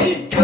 Thank you.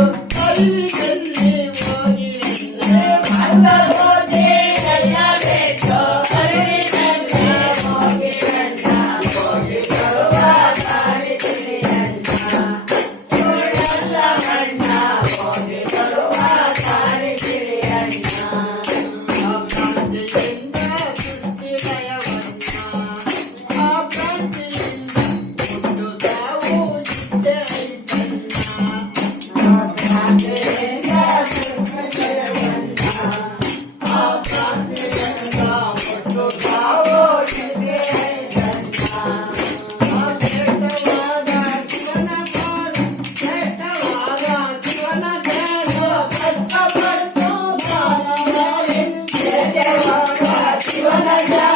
Joana